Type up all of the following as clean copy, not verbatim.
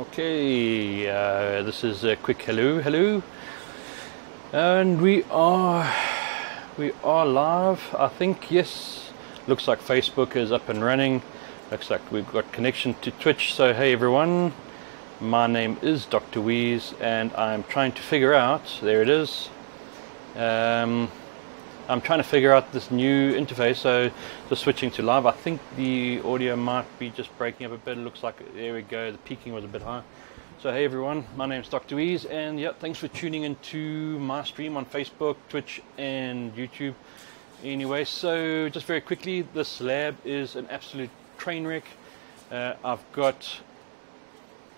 Okay, this is a quick hello, and we are live. I think, yes. Looks like Facebook is up and running. Looks like we've got connection to Twitch. So hey everyone, my name is DrWeez, and I'm trying to figure out. There it is. I'm trying to figure out this new interface, so just switching to live. I think the audio might be just breaking up a bit. It looks like, there we go, the peaking was a bit high. So hey everyone, my name's DrWeez, and yeah, thanks for tuning into my stream on Facebook, Twitch and YouTube. Anyway, so just very quickly, this lab is an absolute train wreck. I've got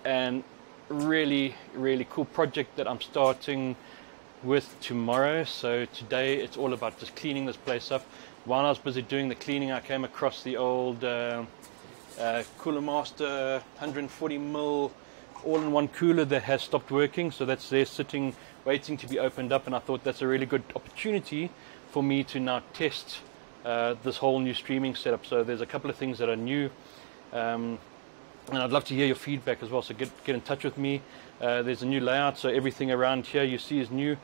a really cool project that I'm starting with tomorrow. So today it's all about just cleaning this place up. While I was busy doing the cleaning, I came across the old Cooler Master 140mm all-in-one cooler that has stopped working. So that's there sitting waiting to be opened up, and I thought that's a really good opportunity for me to now test this whole new streaming setup. So there's a couple of things that are new, and I'd love to hear your feedback as well, so get in touch with me. There's a new layout, so everything around here you see is new.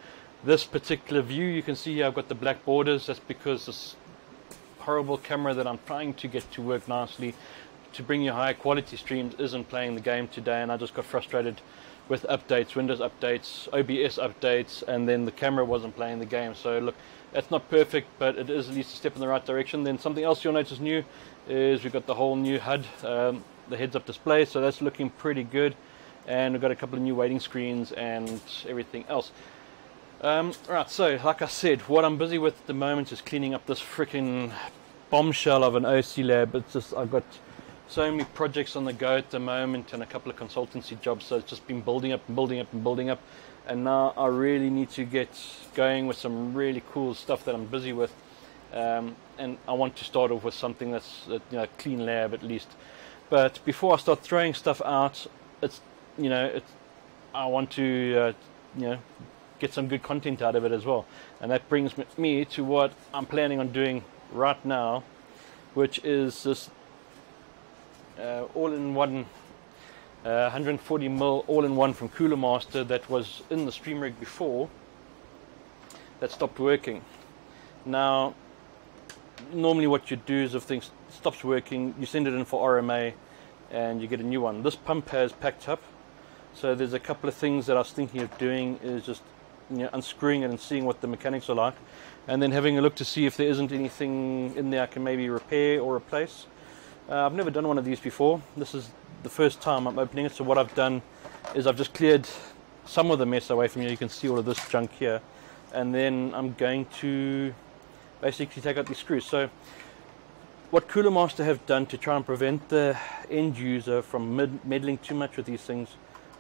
This particular view, you can see here I've got the black borders. That's because this horrible camera that I'm trying to get to work nicely to bring you high quality streams isn't playing the game today, and I just got frustrated with updates, Windows updates, OBS updates, and then the camera wasn't playing the game. So look, that's not perfect, but it is at least a step in the right direction. Then something else you'll notice new is we've got the whole new HUD, the heads-up display, so that's looking pretty good. And we've got a couple of new waiting screens and everything else. Right, so like I said, what I'm busy with at the moment is cleaning up this freaking bombshell of an OC lab. It's just, I've got so many projects on the go at the moment and a couple of consultancy jobs, so it's just been building up. And now I really need to get going with some really cool stuff that I'm busy with. And I want to start off with something that's a clean lab at least. But before I start throwing stuff out, I want to get some good content out of it as well, and that brings me to what I'm planning on doing right now, which is this all-in-one 140mm all-in-one from Cooler Master that was in the stream rig before that stopped working. Now normally what you do is, if things stops working, you send it in for RMA and you get a new one. This pump has packed up, so there's a couple of things that I was thinking of doing, is just unscrewing it and seeing what the mechanics are like, and then having a look to see if there isn't anything in there I can maybe repair or replace. I've never done one of these before. This is the first time I'm opening it, so what I've done is I've just cleared some of the mess away from here. You can see all of this junk here, and then I'm going to basically take out these screws. So what Cooler Master have done to try and prevent the end user from meddling too much with these things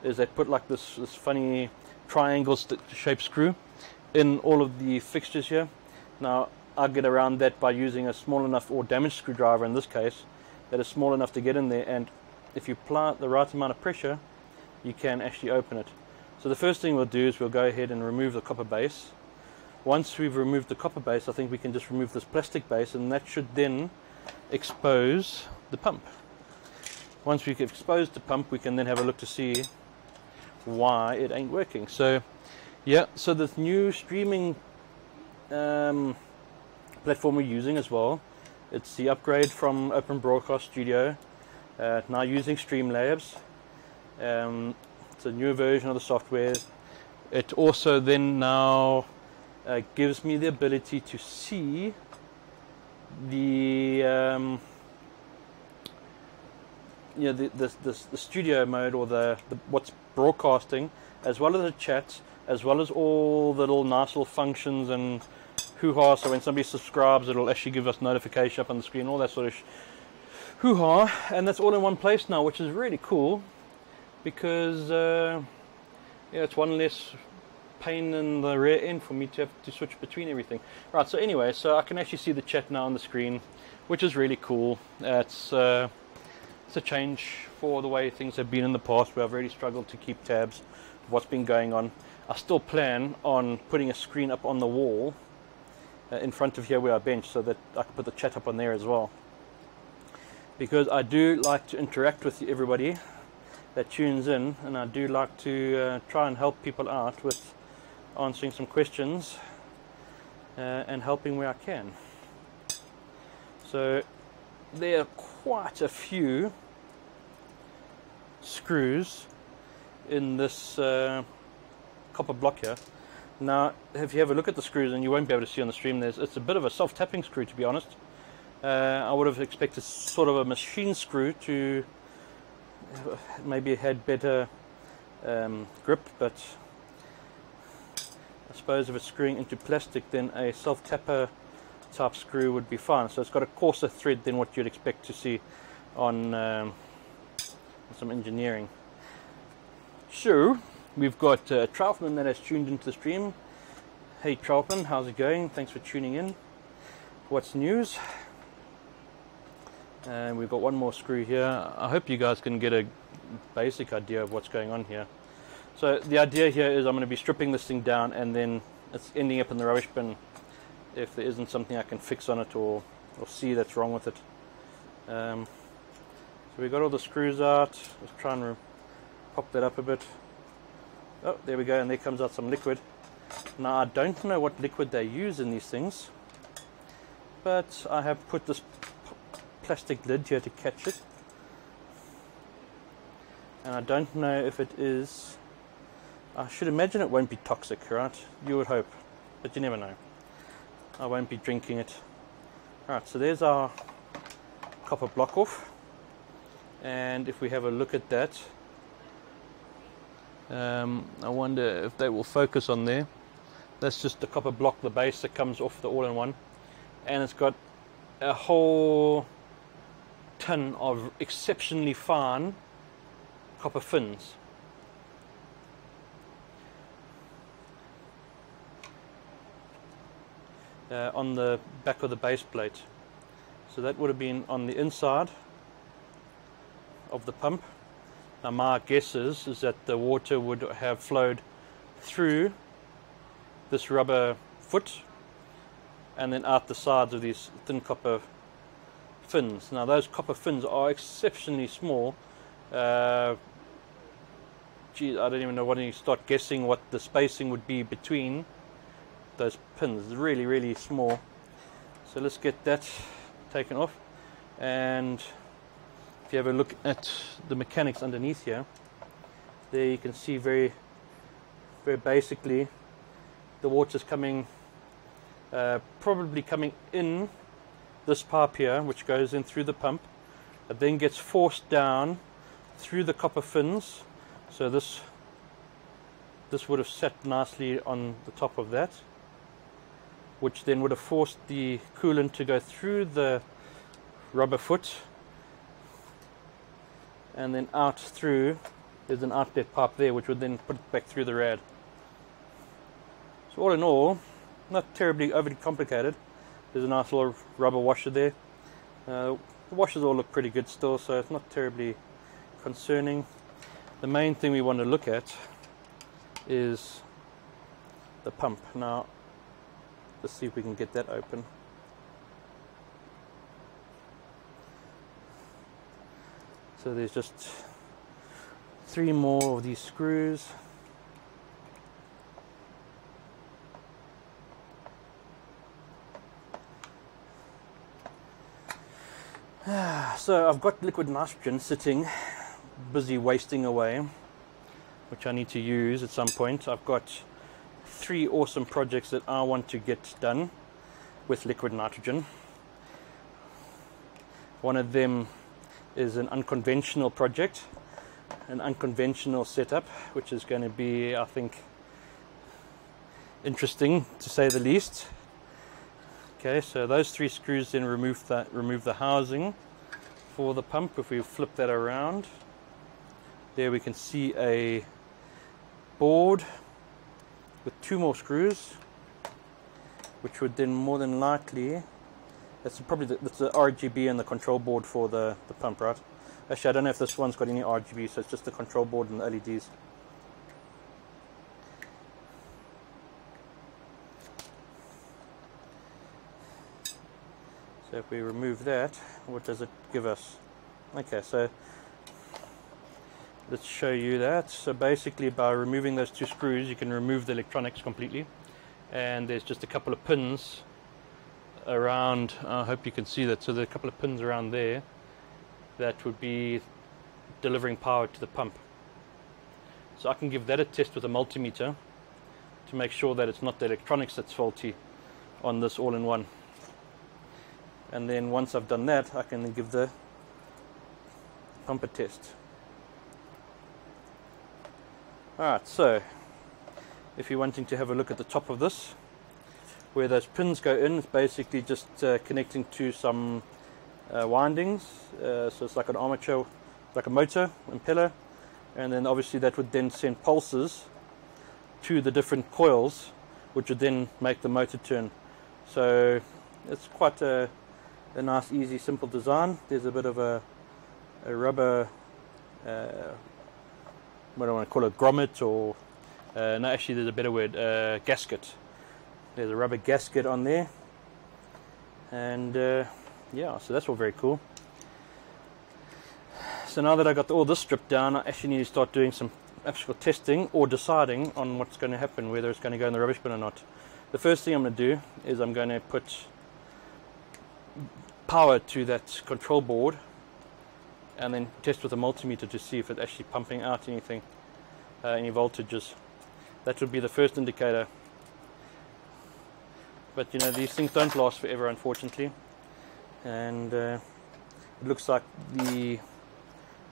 is they put like this funny triangle shaped screw in all of the fixtures here. Now I'll get around that by using a small enough, or damaged screwdriver in this case, that is small enough to get in there, and if you apply the right amount of pressure you can actually open it. So the first thing we'll do is we'll go ahead and remove the copper base. Once we've removed the copper base, I think we can just remove this plastic base, and that should then expose the pump. Once we've exposed the pump, we can then have a look to see why it ain't working. So yeah, so this new streaming platform we're using as well, it's the upgrade from Open Broadcast Studio, now using Streamlabs. It's a newer version of the software. It also then now gives me the ability to see the the studio mode, or the what's broadcasting, as well as the chat, as well as all the little nice little functions and hoo-ha. So when somebody subscribes, it'll actually give us notification up on the screen, all that sort of hoo-ha, and that's all in one place now, which is really cool, because it's one less pain in the rear end for me to have to switch between everything. Right, so anyway, so I can actually see the chat now on the screen, which is really cool. It's a change for the way things have been in the past, where I've really struggled to keep tabs of what's been going on. I still plan on putting a screen up on the wall in front of here where I bench, so that I can put the chat up on there as well, because I do like to interact with everybody that tunes in, and I do like to try and help people out with answering some questions and helping where I can. So there are quite a few screws in this copper block here. Now if you have a look at the screws, and you won't be able to see on the stream, it's a bit of a self-tapping screw, to be honest. I would have expected sort of a machine screw to maybe had better grip, but I suppose if it's screwing into plastic, then a self-tapper type screw would be fine. So it's got a coarser thread than what you'd expect to see on some engineering. So we've got Troutman that has tuned into the stream. Hey Troutman, how's it going? Thanks for tuning in. What's news? And we've got one more screw here. I hope you guys can get a basic idea of what's going on here. So the idea here is I'm going to be stripping this thing down, and then it's ending up in the rubbish bin if there isn't something I can fix on it or see that's wrong with it. So we got all the screws out. Let's try and pop that up a bit. Oh, there we go, and there comes out some liquid. Now I don't know what liquid they use in these things, but I have put this plastic lid here to catch it, and I don't know if it is. I should imagine it won't be toxic, right? You would hope, but you never know. I won't be drinking it. Alright, so there's our copper block off, and if we have a look at that, I wonder if they will focus on there. That's just the copper block, the base that comes off the all-in-one, and it's got a whole ton of exceptionally fine copper fins. On the back of the base plate. So that would have been on the inside of the pump. Now my guess is that the water would have flowed through this rubber foot and then out the sides of these thin copper fins. Now those copper fins are exceptionally small. Geez, I don't even know when you start guessing what the spacing would be between those pins. It's really, really small. So let's get that taken off, and if you have a look at the mechanics underneath here, there you can see very basically the water's coming, probably coming in this pipe here, which goes in through the pump. It then gets forced down through the copper fins. So this would have sat nicely on the top of that, which then would have forced the coolant to go through the rubber foot and then out through. There's an outlet pipe there which would then put it back through the rad. So all in all, not terribly overly complicated. There's a nice little rubber washer there. The washers all look pretty good still, so it's not terribly concerning. The main thing we want to look at is the pump. Now let's see if we can get that open. So there's just 3 more of these screws. So I've got liquid nitrogen sitting, busy wasting away, which I need to use at some point. I've got 3 awesome projects that I want to get done with liquid nitrogen. One of them is an unconventional project, an unconventional setup, which is going to be, I think, interesting to say the least. Okay, so those 3 screws then remove the housing for the pump. If we flip that around, there we can see a board with 2 more screws, which would then more than likely, that's probably that's the RGB and the control board for the pump, right? Actually, I don't know if this one's got any RGB, so it's just the control board and the LEDs. So if we remove that, what does it give us? Okay, so let's show you that. So basically by removing those two screws you can remove the electronics completely, and there's just a couple of pins around, I hope you can see that, so there are a couple of pins around there that would be delivering power to the pump. So I can give that a test with a multimeter to make sure that it's not the electronics that's faulty on this all-in-one. And then once I've done that, I can give the pump a test. Alright, so if you're wanting to have a look at the top of this, where those pins go in, it's basically just connecting to some windings. So it's like an armature, like a motor, impeller, and then obviously that would then send pulses to the different coils, which would then make the motor turn. So it's quite a nice, easy, simple design. There's a bit of a rubber, what do I want to call it, grommet, or no, actually there's a better word, gasket. There's a rubber gasket on there, and yeah, so that's all very cool. So now that I got all this stripped down, I actually need to start doing some actual testing or deciding on what's going to happen, whether it's going to go in the rubbish bin or not. The first thing I'm going to do is I'm going to put power to that control board and then test with a multimeter to see if it's actually pumping out anything, any voltages. That would be the first indicator. But you know, these things don't last forever, unfortunately, and it looks like the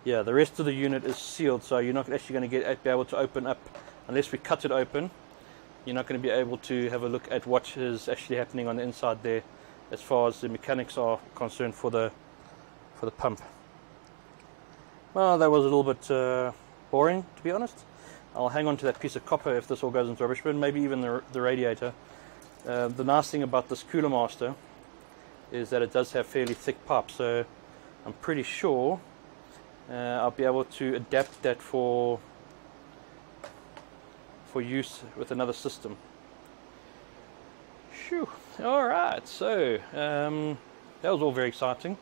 rest of the unit is sealed, so you're not actually going to be able to open up unless we cut it open. You're not going to be able to have a look at what is actually happening on the inside there, as far as the mechanics are concerned for the pump. Well, that was a little bit boring, to be honest. I'll hang on to that piece of copper if this all goes into rubbish bin, maybe even the radiator. The nice thing about this Cooler Master is that it does have fairly thick pipes, so I'm pretty sure I'll be able to adapt that for use with another system. Phew. Alright, so that was all very exciting.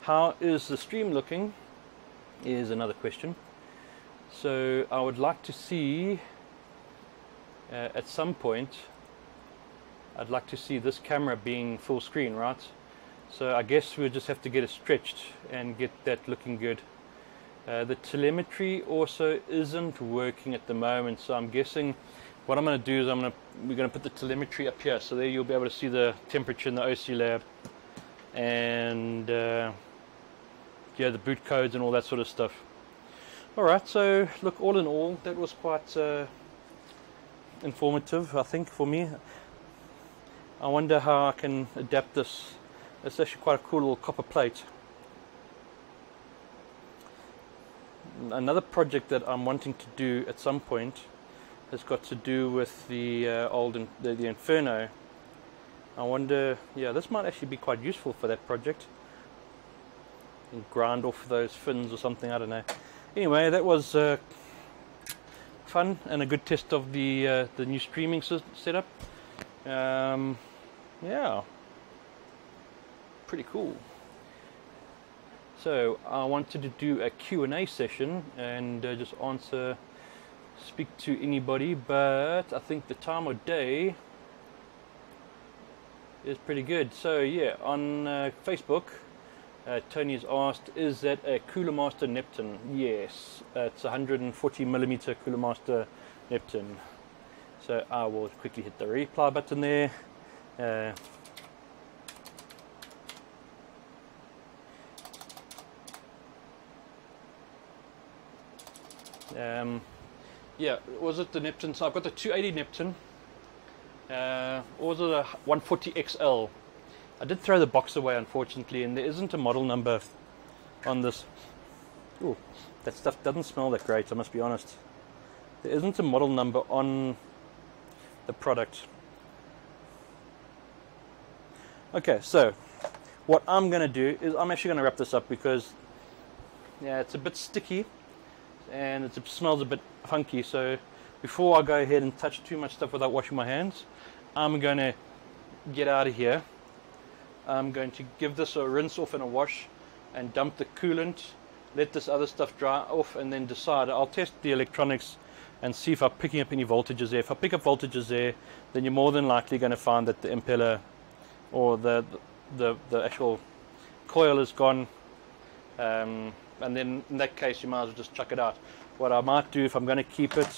How is the stream looking is another question. So I would like to see at some point, I'd like to see this camera being full screen, right? So I guess we'll just have to get it stretched and get that looking good. The telemetry also isn't working at the moment, so I'm guessing what I'm going to do is we're going to put the telemetry up here, so there you'll be able to see the temperature in the OC lab, and yeah, the boot codes and all that sort of stuff. Alright, so look, all in all, that was quite informative, I think, for me. I wonder how I can adapt this. It's actually quite a cool little copper plate. Another project that I'm wanting to do at some point has got to do with the the Inferno. I wonder, yeah, this might actually be quite useful for that project. And grind off those fins or something, I don't know. Anyway, that was fun and a good test of the new streaming setup. Yeah, pretty cool. So I wanted to do a Q&A session and just speak to anybody, but I think the time of day is pretty good. So yeah, on Facebook, Tony has asked, is that a Cooler Master Neptune? Yes, it's 140mm Cooler Master Neptune. So I will quickly hit the reply button there. Yeah, was it the Neptune? So I've got the 280 Neptune, or was it a 140 XL? I did throw the box away, unfortunately, and there isn't a model number on this. Ooh, that stuff doesn't smell that great, I must be honest. There isn't a model number on the product. Okay, so what I'm going to do is I'm actually going to wrap this up because, yeah, it's a bit sticky and it smells a bit funky. So before I go ahead and touch too much stuff without washing my hands, I'm going to get out of here. I'm going to give this a rinse off and a wash and dump the coolant let this other stuff dry off, and then decide. I'll test the electronics and see if I'm picking up any voltages there. If I pick up voltages there, then you're more than likely going to find that the impeller or the actual coil is gone, and then in that case you might as well just chuck it out. What I might do, if I'm going to keep it,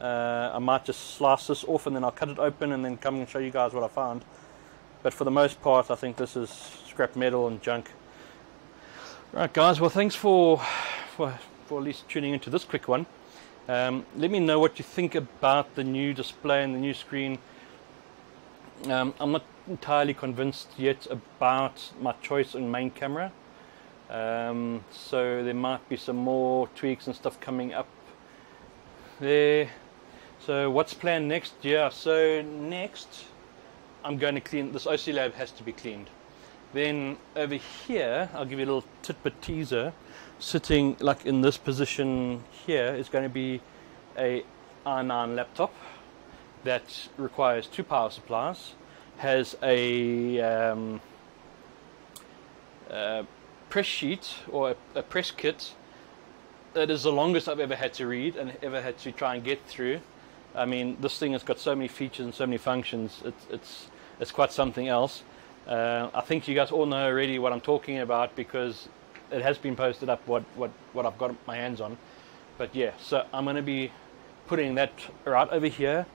I might just slice this off and then I'll cut it open and then come and show you guys what I found. But for the most part, I think this is scrap metal and junk. Right, guys, well, thanks for at least tuning into this quick one. Let me know what you think about the new display and the new screen. I'm not entirely convinced yet about my choice in main camera. So there might be some more tweaks and stuff coming up there. So what's planned next? Yeah, so next I'm going to clean, this OC lab has to be cleaned. Then over here, I'll give you a little tidbit teaser. Sitting like in this position here is going to be a i9 laptop that requires 2 power supplies, has a press sheet or a press kit that is the longest I've ever had to read and ever had to try and get through. I mean, this thing has got so many features and so many functions. It's quite something else. I think you guys all know already what I'm talking about because it has been posted up what I've got my hands on. But yeah, so I'm going to be putting that right over here.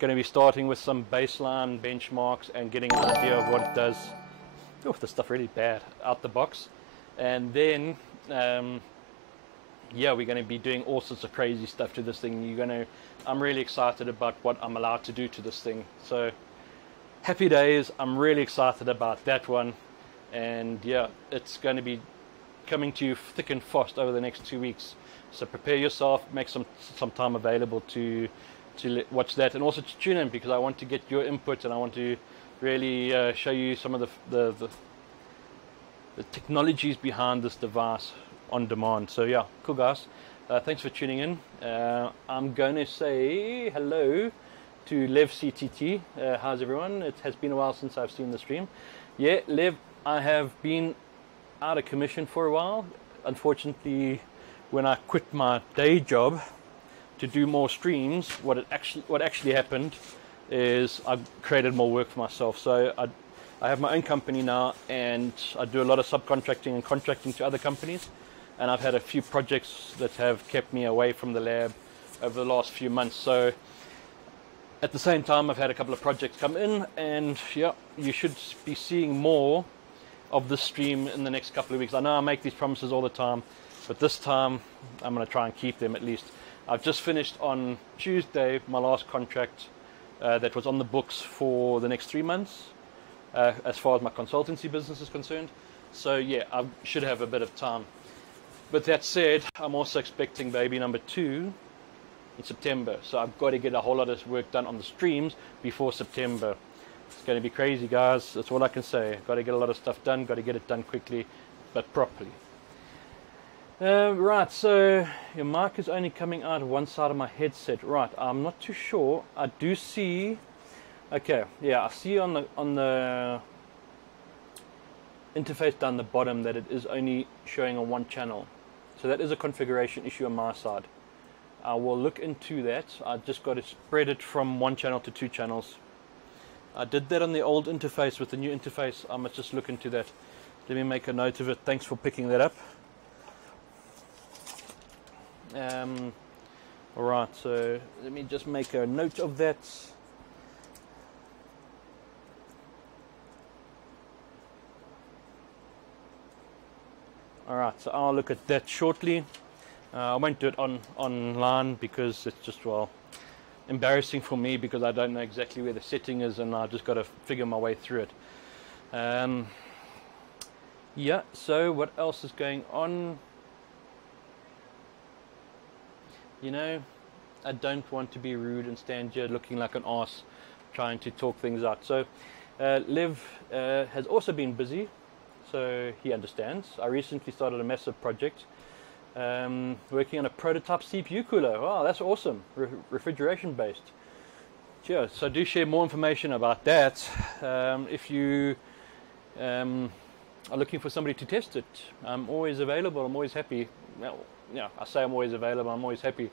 Going to be starting with some baseline benchmarks and getting an idea of what it does. Oh, this stuff really bad out the box. And then yeah, we're going to be doing all sorts of crazy stuff to this thing. I'm really excited about what I'm allowed to do to this thing. So happy days. I'm really excited about that one. And yeah, it's going to be coming to you thick and fast over the next 2 weeks. So prepare yourself, make some time available to watch that, and also to tune in, because I want to get your input and I want to really show you some of the technologies behind this device on demand. So yeah, cool guys. Thanks for tuning in. I'm going to say hello to Lev CTT. How's everyone? It has been a while since I've seen the stream. Yeah, Lev, I have been out of commission for a while. Unfortunately, when I quit my day job to do more streams, what actually happened is I created more work for myself. So I have my own company now, and I do a lot of subcontracting and contracting to other companies. And I've had a few projects that have kept me away from the lab over the last few months. So at the same time, I've had a couple of projects come in, and yeah, you should be seeing more of this stream in the next couple of weeks. I know I make these promises all the time, but this time I'm going to try and keep them at least. I've just finished on Tuesday my last contract that was on the books for the next 3 months as far as my consultancy business is concerned. So yeah, I should have a bit of time. But that said, I'm also expecting baby number 2 in September. So I've got to get a whole lot of work done on the streams before September. It's going to be crazy, guys. That's all I can say. Got to get a lot of stuff done. Got to get it done quickly, but properly. Right, so your mic is only coming out of one side of my headset. Right, I'm not too sure. I do see. Okay, yeah, I see on the interface down the bottom that it is only showing on one channel. So that is a configuration issue on my side. I will look into that. I just got to spread it from one channel to 2 channels. I did that on the old interface. With the new interface, I must just look into that. Let me make a note of it. Thanks for picking that up. Alright, so let me just make a note of that. Alright, so I'll look at that shortly. I won't do it online because it's just, well, embarrassing for me, because I don't know exactly where the setting is and I just got to figure my way through it. Yeah, so what else is going on? You know, I don't want to be rude and stand here looking like an arse trying to talk things out. So Liv has also been busy, so he understands. I recently started a massive project working on a prototype CPU cooler. Wow, that's awesome. Refrigeration based. Cheers. So do share more information about that if you are looking for somebody to test it, I'm always available. I'm always happy. Well, yeah, I say I'm always available. I'm always happy.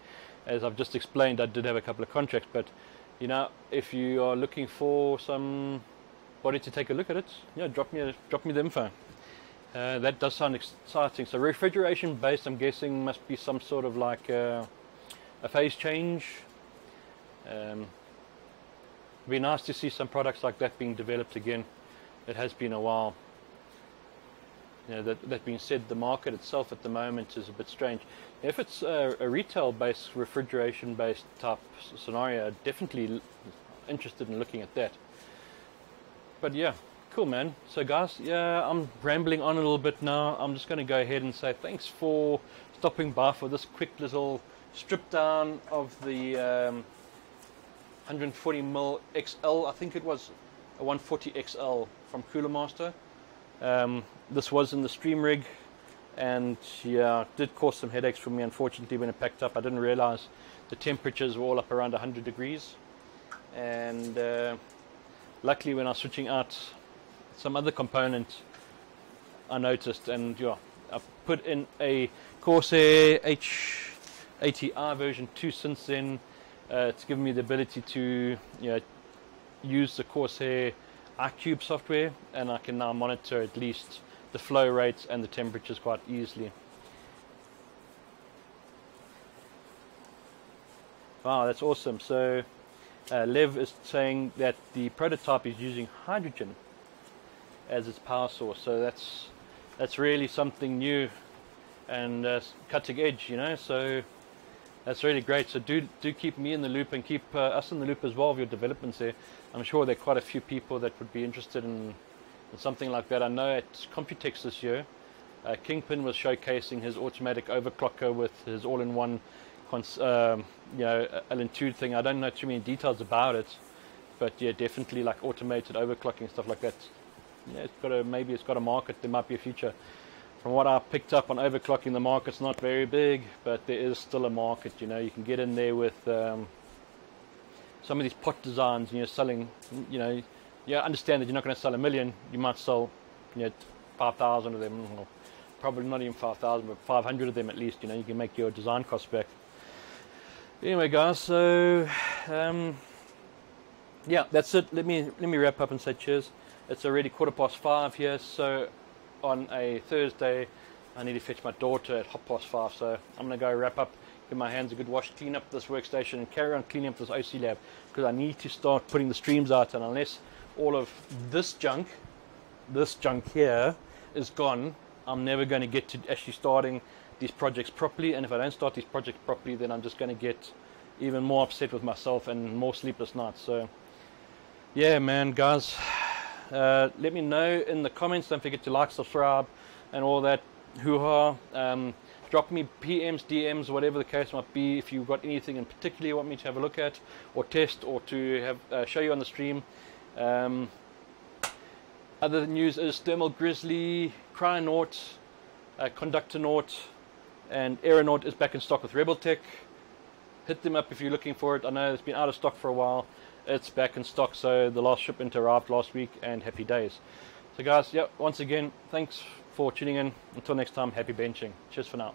As I've just explained, I did have a couple of contracts, but you know, if you are looking for somebody to take a look at it, yeah, drop me the info. That does sound exciting. So refrigeration based, I'm guessing, must be some sort of like a phase change. It'd be nice to see some products like that being developed again. It has been a while. You know, that being said, the market itself at the moment is a bit strange. If it's a retail-based, refrigeration-based type scenario, definitely interested in looking at that. But yeah, cool, man. So guys, yeah, I'm rambling on a little bit now. I'm just going to go ahead and say thanks for stopping by for this quick little strip down of the 140mm XL. I think it was a 140 XL from Cooler Master. This was in the stream rig, and yeah, it did cause some headaches for me, unfortunately, when it packed up. I didn't realize the temperatures were all up around 100 degrees, and luckily when I was switching out some other component, I noticed, and yeah, I put in a Corsair H80i version 2 since then. It's given me the ability to, you know, use the Corsair iCube software, and I can now monitor at least the flow rates and the temperatures quite easily. Wow, that's awesome. So Lev is saying that the prototype is using hydrogen as its power source, so that's really something new and cutting edge, you know, so that's really great. So do keep me in the loop, and keep us in the loop as well of your developments there. I'm sure there are quite a few people that would be interested in something like that. I know at Computex this year, Kingpin was showcasing his automatic overclocker with his all-in-one you know, LN2 thing. I don't know too many details about it, but yeah, definitely like automated overclocking, stuff like that. Yeah, maybe it's got a market. There might be a future. From what I picked up on overclocking, the market's not very big, but there is still a market. You know, you can get in there with some of these pot designs, and you're selling, you know, you understand that you're not going to sell 1 million. You might sell, you know, 5,000 of them, or probably not even 5,000, but 500 of them at least. You know, you can make your design costs back. Anyway, guys, so yeah, that's it. Let me wrap up and say cheers. It's already 5:15 here, so on a Thursday I need to fetch my daughter at 5:30, so I'm going to go wrap up, give my hands a good wash, clean up this workstation, and carry on cleaning up this OC lab, because I need to start putting the streams out, and unless all of this junk here is gone, I'm never going to get to actually starting these projects properly. And if I don't start these projects properly, then I'm just going to get even more upset with myself and more sleepless nights. So yeah, man, guys, let me know in the comments. Don't forget to like, subscribe, and all that hoo-ha. Drop me PMs, DMs, whatever the case might be, if you've got anything in particular you want me to have a look at, or test, or to have show you on the stream. Other news is Thermal Grizzly, Cryonaut, Conductonaut, and Aeronaut is back in stock with Rebel Tech. Hit them up if you're looking for it. I know it's been out of stock for a while. It's back in stock, so the last shipment arrived last week, and happy days. So guys, yeah, once again, thanks for tuning in. Until next time, happy benching. Cheers for now.